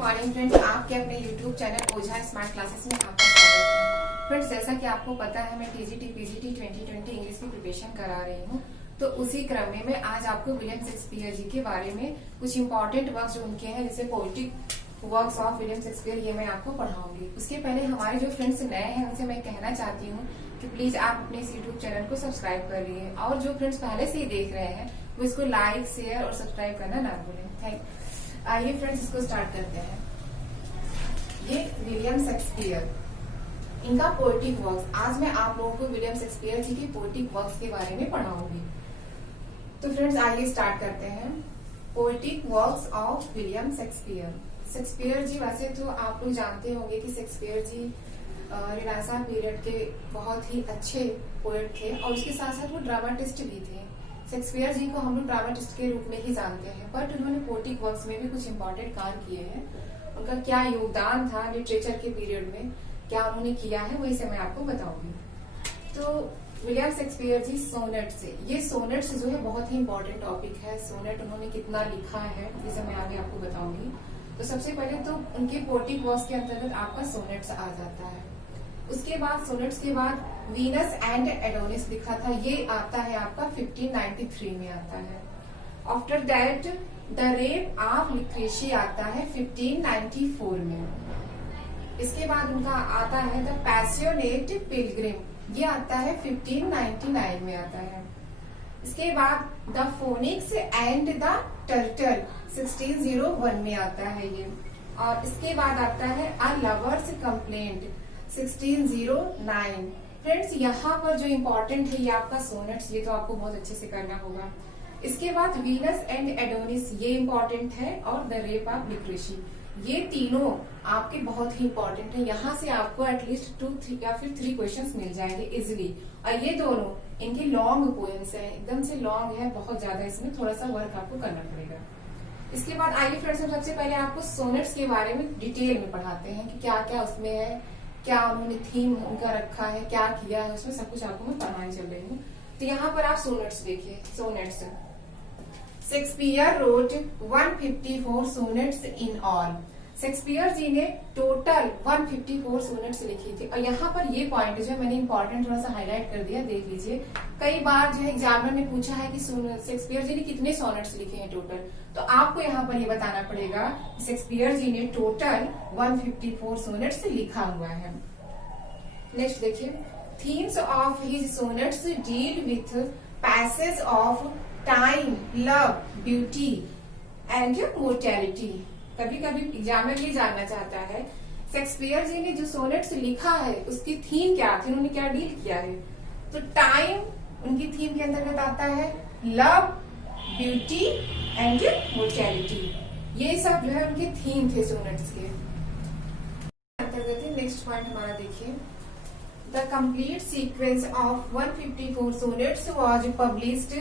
Morning friends, आपके अपने YouTube channel ओझा smart classes में आपका स्वागत है। फ्रेंड्स, जैसा कि आपको पता है, मैं टीजीटी पीजीटी 2020 इंग्लिश की प्रिपरेशन करा रही हूँ। तो उसी क्रम में मैं आज आपको विलियम शेक्सपियर जी के बारे में कुछ इंपॉर्टेंट वर्क्स जो उनके हैं, जैसे poetic works of William Shakespeare, ये मैं आपको पढ़ाऊंगी। उसके पहले हमारे जो फ्रेंड्स नए हैं उनसे मैं कहना चाहती हूँ कि प्लीज आप अपने इस यूट्यूब चैनल को सब्सक्राइब कर लीजिए, और जो फ्रेंड्स पहले से ही देख रहे हैं वो इसको लाइक, शेयर और सब्सक्राइब करना ना भूलें। थैंक। आइए फ्रेंड्स, इसको स्टार्ट करते हैं। ये विलियम शेक्सपियर, इनका पोएटिक वर्क्स, आज मैं आप लोगों को विलियम शेक्सपियर जी की पोएटिक वर्क्स के बारे में पढ़ाऊंगी। तो फ्रेंड्स आइए स्टार्ट करते हैं। Poetic works of William Shakespeare. Shakespeare ji, वैसे तो आप लोग जानते होंगे कि शेक्सपियर जी रिनेसां पीरियड के बहुत ही अच्छे पोएट थे, और उसके साथ साथ वो ड्रामाटिस्ट भी थे। शेक्सपियर जी को हम लोग ड्रामाटिस्ट के रूप में ही जानते हैं, बट उन्होंने पोएटिक वर्क्स में भी कुछ इंपॉर्टेंट काम किए हैं। उनका क्या योगदान था लिटरेचर के पीरियड में, क्या उन्होंने किया है, वही से मैं आपको बताऊंगी। तो विलियम शेक्सपियर जी सोनेट्स, ये सोनेट्स जो है बहुत ही इंपॉर्टेंट टॉपिक है। सोनेट उन्होंने कितना लिखा है, जिसे मैं आगे आपको बताऊंगी। तो सबसे पहले तो उनके पोएटिक वर्क्स के अंतर्गत आपका सोनेट्स आ जाता है। उसके बाद सोनेट्स के बाद वीनस एंड एडोनिस लिखा था, ये आता है आपका 1593 में आता है। After that the rape of Lucrece आता है 1594 में। इसके बाद उनका आता है द पैशनेट पिलग्रिम, ये आता है 1599 में आता है। इसके बाद the phoenix and the turtle 1601 में आता है ये। और इसके बाद आता है अ लवर्स कंप्लेंट 1609। फ्रेंड्स, यहाँ पर जो इम्पोर्टेंट है ये आपका सोनेट्स, ये तो आपको बहुत अच्छे से करना होगा। इसके बाद वीनस एंड एडोनिस, ये इम्पोर्टेंट है, और द रेप ऑफ लिक्रेसी, ये तीनों आपके बहुत ही इम्पोर्टेंट है। यहाँ से आपको एटलीस्ट 2 या फिर 3 क्वेश्चंस मिल जाएंगे इजिली। और ये दोनों इनके लॉन्ग पोएम्स हैं, एकदम से लॉन्ग है, बहुत ज्यादा, इसमें थोड़ा सा वर्क आपको करना पड़ेगा। इसके बाद आइए फ्रेंड्स, हम सबसे पहले आपको सोनेट्स के बारे में डिटेल में पढ़ाते हैं कि क्या क्या उसमें है, क्या उन्होंने थीम उनका रखा है, क्या किया है, उसमें सब कुछ आपको मैं पढ़ाने चल रही हूँ। तो यहाँ पर आप सोनेट्स देखिए। Sonnets, Shakespeare wrote 154 sonnets in all. Shakespeare ji ने टोटल 154 सोनेट्स लिखी थी। और यहाँ पर ये पॉइंट जो मैंने इंपॉर्टेंट थोड़ा सा हाईलाइट कर दिया, देख लीजिए। कई बार जो है एग्जामिनर ने पूछा है कि शेक्सपियर जी ने कितने सोनेट्स लिखे हैं टोटल, तो आपको यहाँ पर ये बताना पड़ेगा शेक्सपियर जी ने टोटल 154 सोनेट्स लिखा हुआ है। नेक्स्ट देखिए, themes of his sonnets deal with passage of time, love, beauty and mortality. कभी कभी एग्जामिनर ये जानना चाहता है शेक्सपियर जी ने जो सोनेट्स लिखा है उसकी थीम क्या थी, उन्होंने क्या डील किया है। तो टाइम उनकी थीम के अंतर्गत आता है, लव, ब्यूटी एंड मोर्टेलिटी, ये सब जो है उनके थीम थे सोनेट्स के अंतर्गत। नेक्स्ट पॉइंट हमारा देखिए, the complete sequence of 154 sonnets was published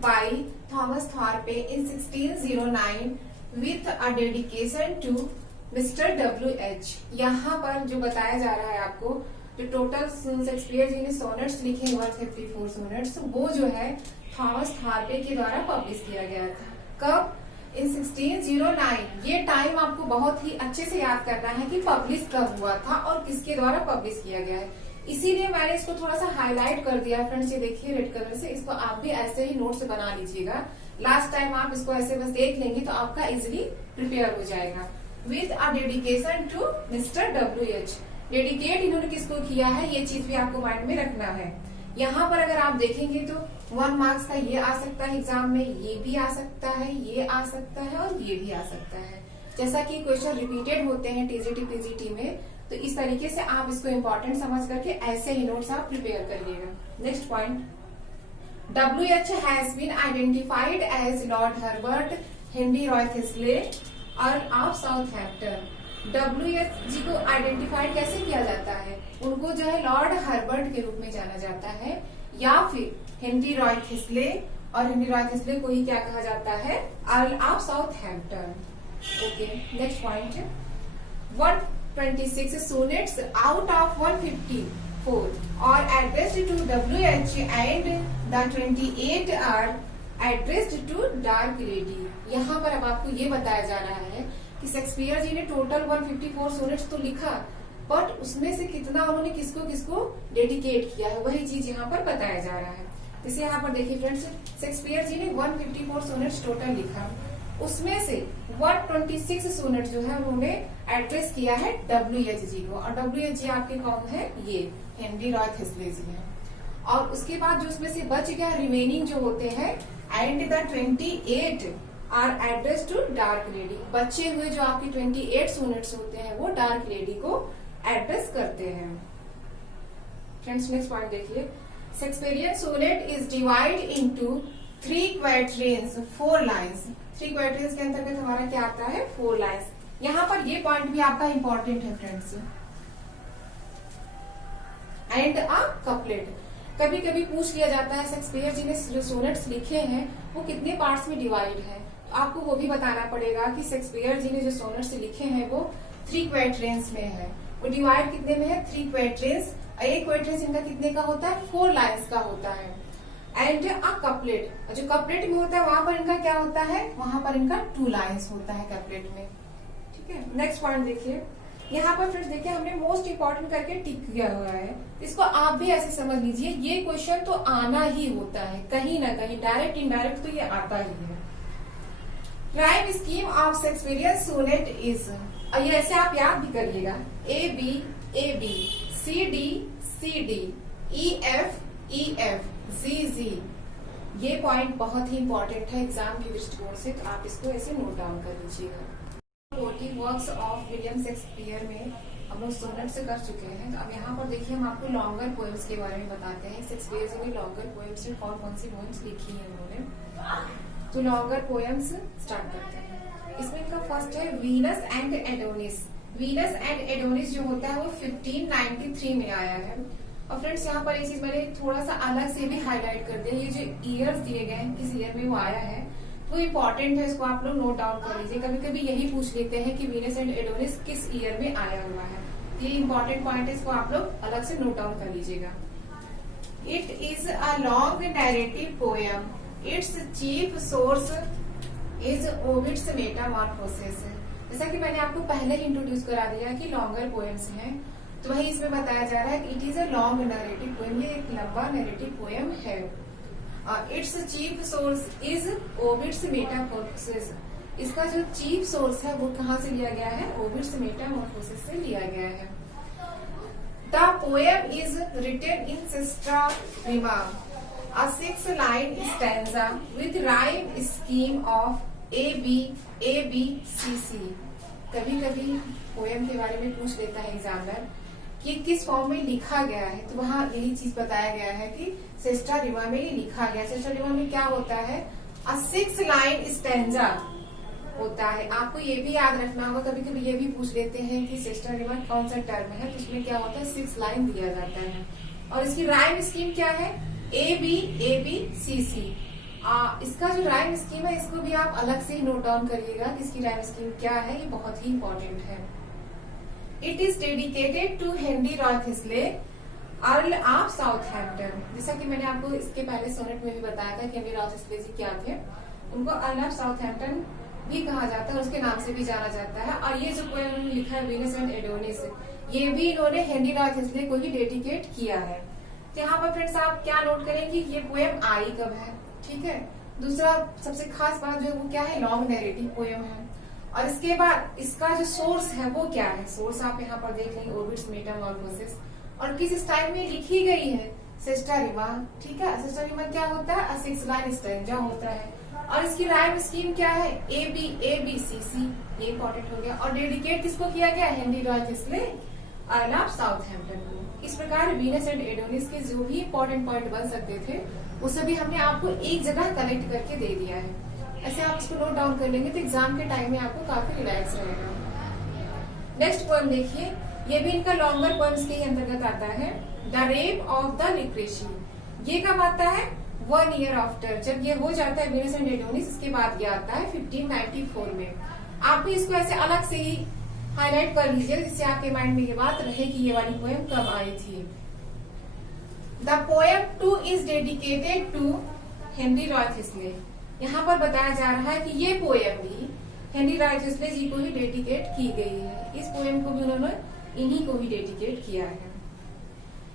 by Thomas Thorpe in 1609 with a dedication to Mr. W.H. यहाँ पर जो बताया जा रहा है आपको, जो टोटल शेक्सपियर जी ने सोनेट्स लिखे 154 सोनेट्स, वो जो है थॉमस थॉर्पे के द्वारा पब्लिश किया गया था। कब? इन 1609। ये टाइम आपको बहुत ही अच्छे से याद करना है कि पब्लिश कब हुआ था और किसके द्वारा पब्लिश किया गया है। इसीलिए मैंने इसको थोड़ा सा हाईलाइट कर दिया फ्रेंड्स, ये देखिए रेड कलर से। इसको आप भी ऐसे ही नोट्स बना लीजिएगा। लास्ट टाइम आप इसको ऐसे बस देख लेंगे तो आपका इजिली प्रिपेयर हो जाएगा। With a dedication to mister W.H. Dedicate इन्होंने किसको किया है, ये चीज भी आपको माइंड में रखना है। यहाँ पर अगर आप देखेंगे तो 1 मार्क्स का ये आ सकता है एग्जाम में, ये भी आ सकता है, ये आ सकता है, और ये भी आ सकता है। जैसा कि क्वेश्चन रिपीटेड होते हैं टीजीटी पीजीटी में, तो इस तरीके से आप इसको इम्पोर्टेंट समझ करके ऐसे ही नोट्स आप प्रिपेयर करिएगा। Next point, W.H. has been identified as Lord Herbert Henry Roy Thiseley और ऑफ साउथहैम्पटन। W.H. जी को आइडेंटिफाइड कैसे किया जाता है, उनको जो है लॉर्ड हर्बर्ट के रूप में जाना जाता है, या फिर हेनरी रॉय थिस्ले, और हेनरी रॉय थिस्ले को ही क्या कहा जाता है, earl of Southampton. Okay, next point, 126 sonnets out of 154 are addressed to W.H. and the 28 are addressed to Dark Lady। यहाँ पर अब आपको ये बताया जा रहा है कि शेक्सपियर जी ने टोटल 154 सोनेट्स तो लिखा, बट उसमें से कितना उन्होंने किसको किसको डेडिकेट किया है, वही चीज यहाँ पर बताया जा रहा है। जैसे यहाँ पर देखिए फ्रेंड्स, शेक्सपियर जी ने 154 सोनेट्स टोटल लिखा, उसमें से 126 सोनेट जो है उन्होंने एड्रेस किया है WH जी को, और WH जी आपके कौन है, ये हेनरी रॉय थिस्ले जी है। और उसके बाद जो उसमें से बच गया रिमेनिंग जो होते हैं, and the 28 are address to dark lady, बचे हुए जो आपके 28 सोनेट्स होते हैं वो डार्क लेडी को एड्रेस करते हैं। फ्रेंड्स नेक्स्ट पॉइंट देखिए, Shakespearean sonnet is divide into 3 quatrains 4 lines. 3 quatrains के अंतर्गत हमारा क्या आता है, 4 लाइन्स। यहाँ पर ये पॉइंट भी आपका इंपॉर्टेंट है फ्रेंड्स। एंड अ कपलेट, कभी कभी पूछ लिया जाता है शेक्सपियर जी ने जो सोनेट्स लिखे हैं वो कितने पार्ट्स में डिवाइड है, तो आपको वो भी बताना पड़ेगा कि शेक्सपियर जी ने जो सोनेट्स लिखे हैं वो 3 क्वाट्रेंस में है। वो डिवाइड कितने में है, 3 क्वाट्रेंस। एक क्वाट्रेंस इनका कितने का होता है, 4 लाइन्स का होता है। एंड अ कपलेट, जो कपलेट में होता है वहां पर इनका क्या होता है, वहां पर इनका 2 लाइन्स होता है कपलेट में। ठीक है, नेक्स्ट पॉइंट देखिए, यहाँ पर फ्रेंड्स देखिए हमने मोस्ट इंपॉर्टेंट करके टिक किया हुआ है, इसको आप भी ऐसे समझ लीजिए, ये क्वेश्चन तो आना ही होता है कहीं ना कहीं, डायरेक्ट इनडायरेक्ट तो ये आता ही है। Rhyme scheme of Shakespearean sonnet is, और ये ऐसे आप याद भी करिएगा, AB CD EF GG। ये पॉइंट बहुत ही इंपॉर्टेंट है एग्जाम के दृष्टिकोण से, तो आप इसको ऐसे नोट डाउन कर लीजिएगा। 40 वर्क्स ऑफ विलियम शेक्सपियर में हम लोग सोनेट्स कर चुके हैं, तो अब यहाँ पर देखिए हम आपको लॉन्गर पोएम्स के बारे में बताते हैं। शेक्सपियर जी ने लॉन्गर पोएम्स में कौन कौन सी पोएम्स लिखी है उन्होंने, तो लॉन्गर पोएम्स स्टार्ट करते हैं। इसमें इनका फर्स्ट है Venus and Adonis. Venus and Adonis जो होता है वो 1593 में आया है। और फ्रेंड्स यहाँ पर एक चीज मैंने थोड़ा सा अलग से भी हाईलाइट कर दिया, ये जो ईयर्स दिए गए हैं किस ईयर में वो आया है वो इम्पोर्टेंट है, इसको आप लोग नोट डाउन कर लीजिए। कभी कभी यही पूछ लेते हैं कि वीनस एंड एडोनिस किस ईयर में आया हुआ है, ये इम्पोर्टेंट पॉइंट है, इसको आप लोग अलग से नोट डाउन कर लीजिएगा। It is a long narrative poem, its chief source is Ovid's Metamorphoses. जैसा कि मैंने आपको पहले ही इंट्रोड्यूस करा दिया कि लॉन्गर पोएम्स हैं, तो वही इसमें बताया जा रहा है कि it is a long narrative poem, ये एक लंबा नैरेटिव पोएम है। Its chief source is Ovid's Metamorphoses. इसका जो चीफ सोर्स है वो कहाँ से लिया गया है, ओविड्स मेटामॉर्फोसिस से लिया गया है। The poem is written in sesta rima, a 6-line stanza with rhyme scheme of ABCC। कभी कभी पोएम के बारे में पूछ लेता है एग्जामिनर कि किस फॉर्म में लिखा गया है, तो वहाँ यही चीज बताया गया है कि सेस्टा रिमा में ये लिखा गया। सेस्टा रिमा में क्या होता है, a 6-line stanza होता है। आपको ये भी याद रखना होगा, कभी कभी ये भी पूछ लेते हैं कि सेस्टा रिमा कौन सा टर्म है, तो उसमें क्या होता है 6 लाइन दिया जाता है। और इसकी राइम स्कीम क्या है, ABCC। इसका जो राइम स्कीम है इसको भी आप अलग से नोट डाउन करिएगा कि इसकी राइम स्कीम क्या है, ये बहुत ही इंपॉर्टेंट है। It is dedicated to Henry Wriothesley earl of Southampton. जैसा कि मैंने आपको इसके पहले सोनेट में भी बताया था कि हेनरी रॉय थिस्ले जी क्या थे, उनको अर्ल ऑफ साउथहैम्पटन भी कहा जाता है, उसके नाम से भी जाना जाता है। और ये जो पोएम उन्होंने लिखा है वीनस एंड एडोनिस, ये भी इन्होंने हेनरी रॉय थिस्ले को ही डेडिकेट किया है। तो यहाँ पर फ्रेंड्स आप क्या नोट करेंगे, ये पोएम आई कब है, ठीक है। दूसरा सबसे खास बात जो है वो क्या है, लॉन्ग नैरेटिव पोएम है। और इसके बाद इसका जो सोर्स है वो क्या है, सोर्स आप यहाँ पर देख लेंगे ओविड्स मेटामॉर्फोसिस, और किस स्टाइल में लिखी गई है, सेस्टा रिमा, ठीक है। सेस्टा रिमा क्या होता है, 6-line स्टैंजा होता है। और इसकी राइम स्कीम क्या है, ABCC, ये इंपॉर्टेंट हो गया। और डेडिकेट किसको किया गया, Henry Wriothesley earl of Southampton को। इस प्रकार वीनस एंड एडोनिस के जो भी इंपॉर्टेंट पॉइंट बन सकते थे वो सभी हमने आपको एक जगह कलेक्ट करके दे दिया है। ऐसे आप इसको नोट डाउन कर लेंगे तो एग्जाम के टाइम में आपको काफी रिलैक्स रहेगा। नेक्स्ट पोएम देखिए, ये भी इनका लॉन्गर पोएम्स के ही अंतर्गत आता है, द रेप ऑफ द लिक्रेसी। ये कब आता है, 1 year आफ्टर, जब ये हो जाता है वीनस एंड एडोनिस, इसके बाद ये आता है 1594 में। आप भी इसको ऐसे अलग से ही हाईलाइट कर लीजिए जिससे आपके माइंड में ये बात रहे कि ये वाली पोएम कब आई थी। The poem 2 is dedicated to Henry Wriothesley. यहाँ पर बताया जा रहा है कि ये पोएम भी हेनरी राइट हेस्ले जी को ही डेडिकेट की गई है। इस पोएम को भी उन्होंने इन्हीं को ही डेडिकेट किया है।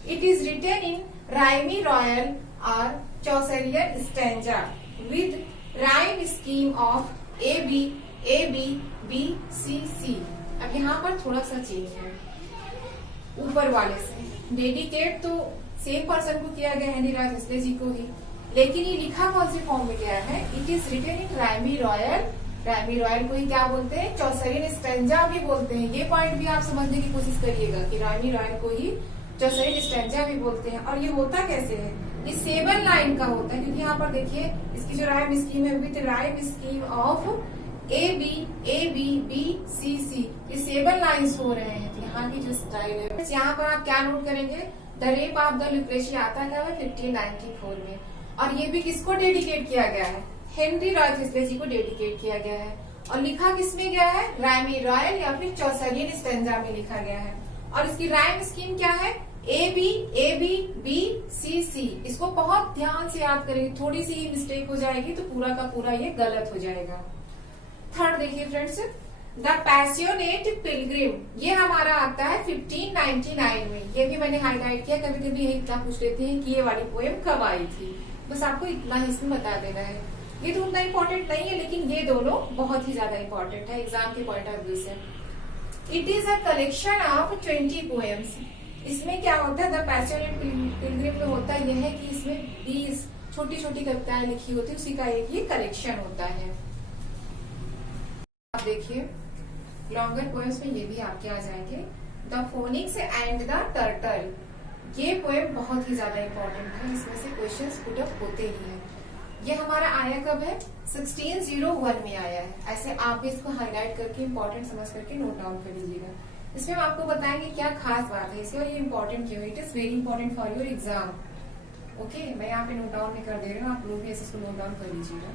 It is written in rhyme royal और Chaucerian stanza with rhyme scheme of A B B C C. अब यहाँ पर थोड़ा सा चेंज है ऊपर वाले से। डेडिकेट तो सेम पर्सन को किया गया हेनरी राइट हेस्ले जी को ही, लेकिन ये लिखा कौन सी फॉर्म में गया है? It is written in rhyme royal. Rhyme royal को ही क्या बोलते हैं? चौसरियन स्टैंजा भी बोलते हैं। ये पॉइंट भी आप समझने की कोशिश करिएगा कि राइमी रॉयल को ही चौसरियन स्टैंजा भी बोलते हैं। और ये होता कैसे है? ये 7 लाइन का होता है, क्योंकि यहाँ पर देखिए इसकी जो राइम स्कीम है with rhyme scheme of A B B C C, ये 7 लाइन्स हो रहे हैं। तो यहाँ की जो स्टाइल है, यहाँ पर आप क्या नोट करेंगे? द रेप ऑफ द लुक्रेशिया आता है 1594 में। और ये भी किसको डेडिकेट किया गया है? हेनरी रॉयल हेस्ले जी को डेडिकेट किया गया है। और लिखा किसमें गया है? राइमी रॉयल या फिर चौसरियन स्टैंजा में लिखा गया है। और इसकी राइम स्कीम क्या है? ए बी बी सी सी। इसको बहुत ध्यान से याद करेंगे, थोड़ी सी ही मिस्टेक हो जाएगी तो पूरा का पूरा ये गलत हो जाएगा। थर्ड देखिए फ्रेंड्स, द पैसियोनेट पिलग्रिम, ये हमारा आता है 1599 में। ये भी मैंने हाईलाइट किया, कभी कभी यही इतना पूछ लेते हैं कि ये वाली पोएम कब आई थी। बस आपको इतना ही इसमें बता देना है। ये तो उतना इम्पोर्टेंट नहीं है, लेकिन ये दोनों बहुत ही ज्यादा इम्पोर्टेंट है एग्जाम के पॉइंट ऑफ व्यू से। It is a collection of 20 poems. इसमें क्या होता है? द पैसियोनेट पिलग्रिम में होता यह है कि इसमें 20 छोटी छोटी कविताएं लिखी होती है, उसी का एक ये कलेक्शन होता है। आप देखिए लॉन्गर पोएम्स में ये भी आपके आ जाएंगे। The phoenix and the turtle, ये पोएम बहुत ही ज्यादा इम्पोर्टेंट है, इसमें से क्वेश्चंस पुट अप होते ही हैं। ये हमारा आया कब है? 1601 में आया है। ऐसे आप भी इसको हाईलाइट करके इम्पोर्टेंट समझ करके नोट डाउन कर लीजिएगा। इसमें हम आपको बताएंगे क्या खास बात है इसकी और ये इम्पोर्टेंट क्यों है। It is very important for your exam. Okay, मैं यहाँ पे नोट डाउन में कर दे रही हूँ, आप लोग भी ऐसे इसको नोट डाउन कर लीजिएगा।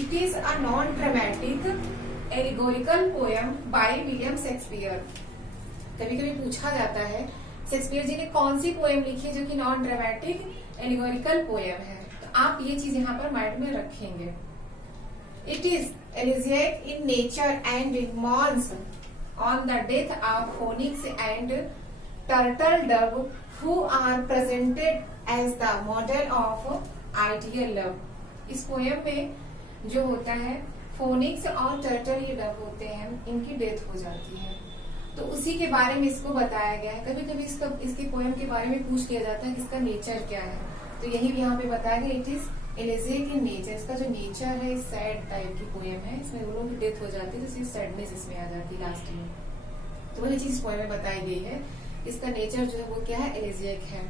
It is a non dramatic allegorical poem by William Shakespeare. कभी कभी पूछा जाता है शेक्सपियर जी ने कौन सी पोएम लिखी है जो कि नॉन ड्रामेटिक एलिगोरिकल पोएम है, तो आप ये चीज यहाँ पर माइंड में रखेंगे। It is elegiac in nature and mourns on the death of phoenix and turtle dove who are presented as the model of ideal love। इस पोएम में जो होता है फोनिक्स और टर्टल ये डव होते हैं, इनकी डेथ हो जाती है, तो उसी के बारे में इसको बताया गया है। कभी कभी इसके पोएम के बारे में पूछ लिया जाता है कि इसका नेचर क्या है, तो यही यहाँ पे बताया गया। It is elegiac in nature, इसका जो नेचर है सैड टाइप की पोएम है, इसमें दोनों की डेथ हो जाती है तो सैडनेस इसमें आ जाती है लास्ट में, तो वही चीज पोएम में बताई गई है। इसका नेचर जो है वो क्या है? एलिजिएक है।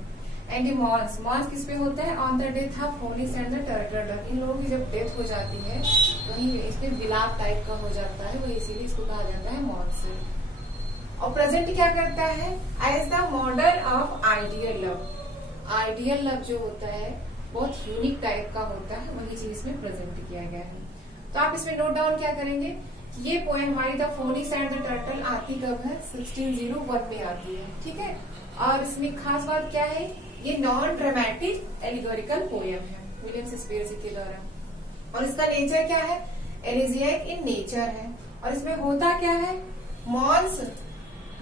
एंड मॉन्स, मॉन्स किस पे होता है? On the death of phoenix and the turtle dove. इन लोगों की जब डेथ हो जाती है वही इसमें विलाप टाइप का हो जाता है, वही इसीलिए इसको कहा जाता है मॉन्स। और प्रेजेंट क्या करता है? As the model of ideal love. Ideal love जो होता है बहुत यूनिक टाइप का होता है, वही चीज इसमें प्रेजेंट किया गया है। तो आप इसमें नोट डाउन क्या करेंगे? ये पोएम हमारी the phoenix and the turtle आती कब है? 1601 में आती है, ठीक है। और इसमें खास बात क्या है? ये नॉन ड्रामेटिक एलिगोरिकल पोएम है विलियम शेक्सपियर जी के द्वारा। और इसका नेचर क्या है? एलिजिएक इन नेचर है। और इसमें होता क्या है? मॉन्स,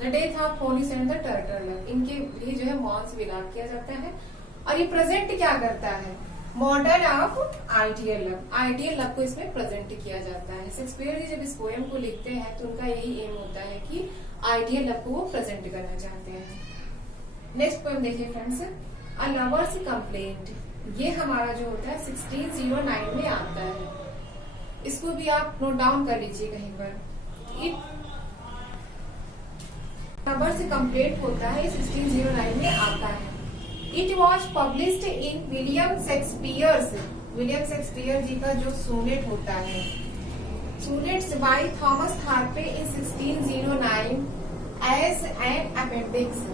the death of phoenix and the turtle, इनके लिए जो है मॉन्स विलाप किया जाता है। और ये प्रेजेंट क्या करता है? Model of ideal love, ideal love को इसमें प्रेजेंट किया जाता है। शेक्सपियर जी जब इस पोएम को लिखते हैं तो उनका यही एम होता है कि आइडियल लव को वो प्रेजेंट करना चाहते हैं। नेक्स्ट पोएम देखिए फ्रेंड्स, अ लवर्स कंप्लेंट। ये हमारा जो होता है 1609 में आता है। इसको भी आप नोट डाउन कर लीजिए कहीं पर। लवर्स कंप्लेंट होता है 1609 में आता है। It was published in William Shakespeare's, William Shakespeare ji का जो सोनेट होता है, sonnets by Thomas Thorpe in 1609 as an appendix.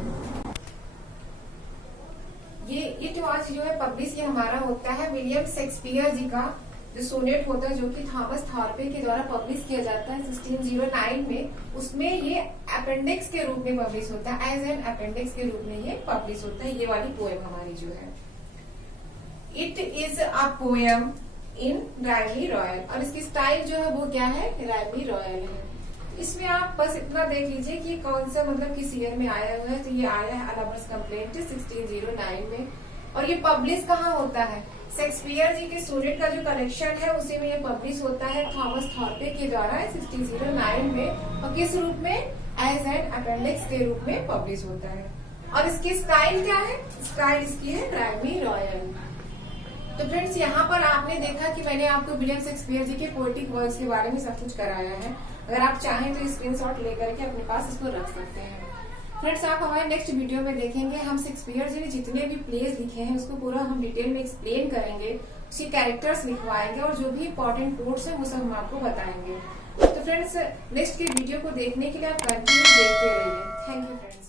ये इट वॉज जो है पब्लिश ये हमारा होता है विलियम शेक्सपियर जी का जो सोनेट होता है, जो कि थॉमस थॉर्पे के द्वारा पब्लिश किया जाता है 1609 में। उसमें ये अपेंडिक्स के रूप में पब्लिश होता है, एज एन अपेंडिक्स के रूप में ये पब्लिश होता है। ये वाली पोएम हमारी जो है, it is a poem in rhyme royal, और इसकी स्टाइल जो है वो क्या है, रायमी रॉयल है। इसमें आप बस इतना देख लीजिए कि कौन सा मतलब किस ईयर में आया हुआ है। तो ये आया है अलाबर्स कंप्लेंट 1609 में, और ये पब्लिश कहाँ होता है, शेक्सपियर जी के सोनेट का जो कलेक्शन है उसी में ये पब्लिश होता है थॉमस थॉर्पे के द्वारा 1609 में, और किस रूप में, एज एन अपेंडिक्स के रूप में पब्लिश होता है। और इसकी स्टाइल क्या है, स्टाइल इसकी है रायमी रॉयल। तो फ्रेंड्स यहाँ पर आपने देखा कि मैंने आपको विलियम शेक्सपियर जी के पोएटिक वर्क्स के बारे में सब कुछ कराया है। अगर आप चाहें तो स्क्रीनशॉट लेकर के अपने पास इसको रख सकते हैं। फ्रेंड्स आप हमारे नेक्स्ट वीडियो में देखेंगे हम शेक्सपियर जी ने जितने भी प्लेस लिखे हैं उसको पूरा हम डिटेल में एक्सप्लेन करेंगे, उसके कैरेक्टर्स लिखवाएंगे और जो भी इंपॉर्टेंट कोट्स है वो सब हम आपको बताएंगे। तो फ्रेंड्स नेक्स्ट के वीडियो को देखने के लिए आप कंटिन्यू देखते रहिए। Thank you friends.